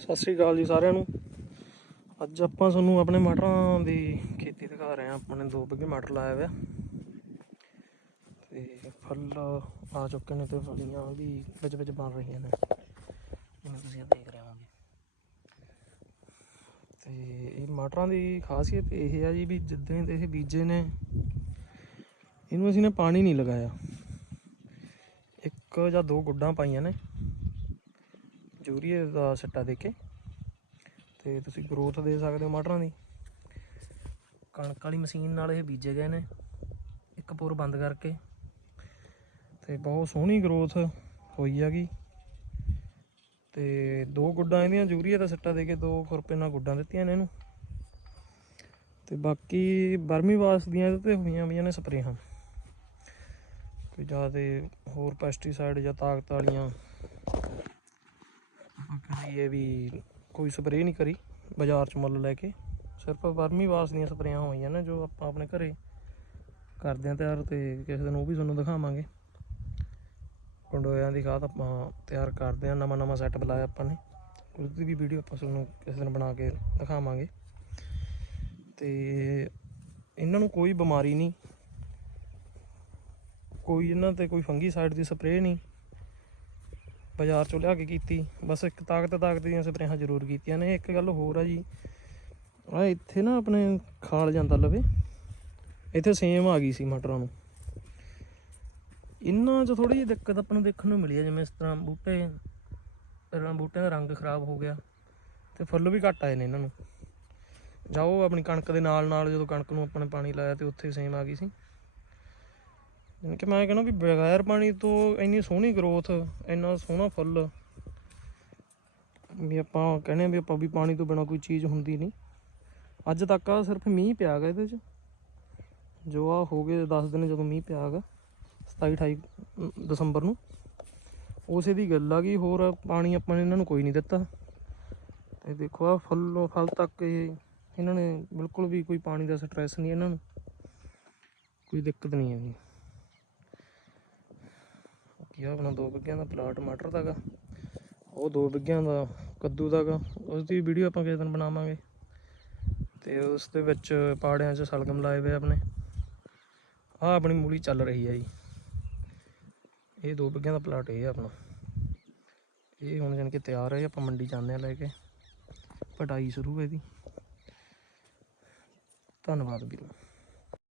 ਸਤਿ ਸ੍ਰੀ ਅਕਾਲ ਜੀ ਸਾਰਿਆਂ ਨੂੰ। ਅੱਜ ਆਪਾਂ ਤੁਹਾਨੂੰ ਆਪਣੇ ਮਟਰਾਂ ਦੀ ਖੇਤੀ ਦਿਖਾ ਰਹੇ ਹਾਂ। ਆਪਣੇ ਨੇ ਦੋ ਬਿੱਗੇ ਮਟਰ ਲਾਇਆ ਹੋਇਆ। ਤੇ ਫਲ ਆ ਚੁੱਕੇ ਨੇ ਤੇ ਫਲੀਆਂ ਵੀ ਵਿੱਚ ਵਿੱਚ ਬਣ ਰਹੀਆਂ ਨੇ। ਜਿਵੇਂ ਤੁਸੀਂ ਦੇਖ ਰਹੇ ਹੋਗੇ ਤੇ ਇਹ ਮਟਰਾਂ ਦੀ ਖਾਸੀਅਤ ਇਹ ਆ ਜੀ ਵੀ ਜਿੱਦਾਂ ਦੇ ਇਹ ਬੀਜੇ ਨੇ, ਇਹਨੂੰ ਅਸੀਂ ਨੇ ਪਾਣੀ ਨਹੀਂ ਲਗਾਇਆ। ਇੱਕ ਜਾਂ ਦੋ ਗੁੱਡਾਂ ਪਾਈਆਂ ਨੇ। ਯੂਰੀਏ ਦਾ ਸੱਟਾ ਦੇ ਕੇ। ਤੇ ਤੁਸੀਂ ਗਰੋਥ ਦੇ ਸਕਦੇ ਹੋ ਮਟਰਾਂ ਦੀ। ਕਣਕ ਵਾਲੀ ਮਸ਼ੀਨ ਨਾਲ ਇਹ ਬੀਜੇ ਗਏ ਨੇ। ਇੱਕ ਪੁਰ ਬੰਦ ਕਰਕੇ। ਤੇ ਬਹੁਤ ਸੋਹਣੀ ਗਰੋਥ ਹੋਈ ਹੈਗੀ। ਤੇ ਦੋ ਗੁੱਡਾਂ ਇਹਦੀਆਂ ਯੂਰੀਏ ਦਾ ਸੱਟਾ ਦੇ ਕੇ ਦੋ ਖੁਰਪੇ ਨਾਲ ਗੁੱਡਾਂ ਦਿੱਤੀਆਂ ਨੇ ਇਹਨੂੰ। ਤੇ ਬਾਕੀ ਬਰਮੀ ਵਾਸ ਦੀਆਂ ਇਹਦੇ ਤੇ ਹੋਈਆਂ ਹੋਈਆਂ ਨੇ ਸਪਰੇਹਾਂ। ਕੋਈ ਜ਼ਿਆਦਾ ਹੋਰ ਪੈਸਟੀਸਾਈਡ ਜਾਂ ਤਾਕਤ ਵਾਲੀਆਂ ਕਰੀਏ ਵੀ ਕੋਈ ਸਪਰੇਅ ਨਹੀਂ ਕਰੀ ਬਾਜ਼ਾਰ ਚ ਮੁੱਲ ਲੈ ਕੇ। ਸਿਰਫ ਵਰਮੀ ਵਾਸ ਦੀਆਂ ਸਪਰੇਆਂ ਹੋਈਆਂ ਨੇ ਜੋ ਆਪਾਂ ਆਪਣੇ ਘਰੇ ਕਰਦੇ ਆਂ ਤਿਆਰ ਤੇ ਕਿਸੇ ਦਿਨ ਉਹ ਵੀ ਤੁਹਾਨੂੰ ਦਿਖਾਵਾਂਗੇ। ਕੰਡੋਇਆਂ ਦੀ ਖਾਦ ਆਪਾਂ ਤਿਆਰ ਕਰਦੇ ਆਂ ਨਵਾਂ ਨਵਾਂ ਸੈੱਟ ਬੁਲਾਇਆ ਆਪਾਂ ਨੇ। ਉਹਦੀ ਵੀ ਵੀਡੀਓ ਆਪਾਂ ਤੁਹਾਨੂੰ ਕਿਸੇ ਦਿਨ ਬਣਾ ਕੇ ਦਿਖਾਵਾਂਗੇ। ਤੇ ਇਹਨਾਂ ਨੂੰ ਕੋਈ ਬਿਮਾਰੀ ਨਹੀਂ, ਕੋਈ ਇਹਨਾਂ ਤੇ ਕੋਈ ਫੰਗੀਸਾਈਡ ਦੀ ਸਪਰੇਅ ਨਹੀਂ। ਬਾਜ਼ਾਰ ਚੋਂ ਲਿਆ ਕੇ ਕੀਤੀ। ਬਸ ਇੱਕ ਤਾਕਤ ਤਾਕਤ ਦੀਆਂ ਸਪਰੇਹਾਂ ਜ਼ਰੂਰ ਕੀਤੀਆਂ ਨੇ। ਇੱਕ ਗੱਲ ਹੋਰ ਆ ਜੀ, ਆ ਇੱਥੇ ਨਾ ਆਪਣੇ ਖਾਲ ਜਾਂਦਾ ਲਵੇ। ਇੱਥੇ ਸੇਮ ਆ ਗਈ ਸੀ ਮਟਰਾਂ ਨੂੰ। ਇਹਨਾਂ 'ਚ ਥੋੜੀ ਜਿਹੀ ਦਿੱਕਤ ਆਪਾਂ ਨੂੰ ਦੇਖਣ ਨੂੰ ਮਿਲੀ ਆ, ਜਿਵੇਂ ਇਸ ਤਰ੍ਹਾਂ ਬੂਟੇ, ਪਹਿਲਾਂ ਬੂਟਿਆਂ ਦਾ ਰੰਗ ਖਰਾਬ ਹੋ ਗਿਆ ਤੇ ਫੁੱਲ ਵੀ ਘੱਟ ਆਏ ਨੇ ਇਹਨਾਂ ਨੂੰ। ਜਾਓ ਆਪਣੀ ਕਣਕ ਦੇ ਨਾਲ ਨਾਲ ਜਦੋਂ ਕਣਕ ਨੂੰ ਆਪਾਂ ਨੇ ਪਾਣੀ ਲਾਇਆ ਤੇ ਉੱਥੇ ਸੇਮ ਆ ਗਈ ਸੀ। ਯਾਨੀ ਕਿ ਮੈਂ ਕਹਿੰਦਾ ਵੀ ਬਗੈਰ ਪਾਣੀ ਤੋਂ ਇੰਨੀ ਸੋਹਣੀ ਗਰੋਥ ਇੰਨਾ ਸੋਹਣਾ ਫੁੱਲ, ਵੀ ਆਪਾਂ ਕਹਿੰਦੇ ਆ ਵੀ ਆਪਾਂ ਵੀ ਪਾਣੀ ਤੋਂ ਬਿਨਾ ਕੋਈ ਚੀਜ਼ ਹੁੰਦੀ ਨਹੀਂ। ਅੱਜ ਤੱਕ ਆ ਸਿਰਫ ਮੀਂਹ ਪਿਆ ਗਾ ਇਹਦੇ 'ਚ। ਜੋ ਆ ਹੋ ਗਏ 10 ਦਿਨ ਜਦੋਂ ਮੀਂਹ ਪਿਆ ਗਾ 27 28 ਦਸੰਬਰ ਨੂੰ। ਉਸੇ ਦੀ ਗੱਲ ਆ ਗਈ ਹੋਰ ਪਾਣੀ ਆਪਾਂ ਨੇ ਇਹਨਾਂ ਨੂੰ ਕੋਈ ਨਹੀਂ ਦਿੱਤਾ। ਤੇ ਦੇਖੋ ਆ ਫੁੱਲ, ਫਲ ਤੱਕ ਇਹ, ਇਹਨਾਂ ਨੇ ਬਿਲਕੁਲ ਵੀ ਕੋਈ ਪਾਣੀ ਦਾ ਸਟ੍ਰੈਸ ਨਹੀਂ ਇਹਨਾਂ ਨੂੰ। ਕੋਈ ਦਿੱਕਤ ਨਹੀਂ ਹੈਗੀ। ਕੀ ਆ ਆਪਣਾ, ਦੋ ਬਿੱਗਿਆਂ ਦਾ ਪਲਾਟ ਟਮਾਟਰ ਦਾਗਾ ਉਹ ਦੋ ਬਿੱਗਿਆਂ ਦਾ ਕੱਦੂ ਦਾਗਾ ਉਸ ਦੀ ਵੀਡੀਓ ਆਪਾਂ ਕਿਸੇ ਦਿਨ ਬਣਾਵਾਂਗੇ। ਤੇ ਉਸ ਦੇ ਵਿੱਚ ਪਾੜਿਆਂ 'ਚ ਸਲਗਮ ਲਾਏ ਹੋਏ ਆਪਣੇ। ਆ ਆਪਣੀ ਮੂਲੀ ਚੱਲ ਰਹੀ ਹੈ ਜੀ। ਇਹ ਦੋ ਬਿੱਗਿਆਂ ਦਾ ਪਲਾਟ ਇਹ ਆ ਆਪਣਾ। ਇਹ ਹੁਣ ਜਾਨ ਕਿ ਤਿਆਰ ਹੈ ਆਪਾਂ ਮੰਡੀ ਜਾਂਦੇ ਆ ਲੈ ਕੇ। ਪਟਾਈ ਸ਼ੁਰੂ ਹੈ ਇਹਦੀ ਧੰਨਵਾਦ ਵੀਰੋ।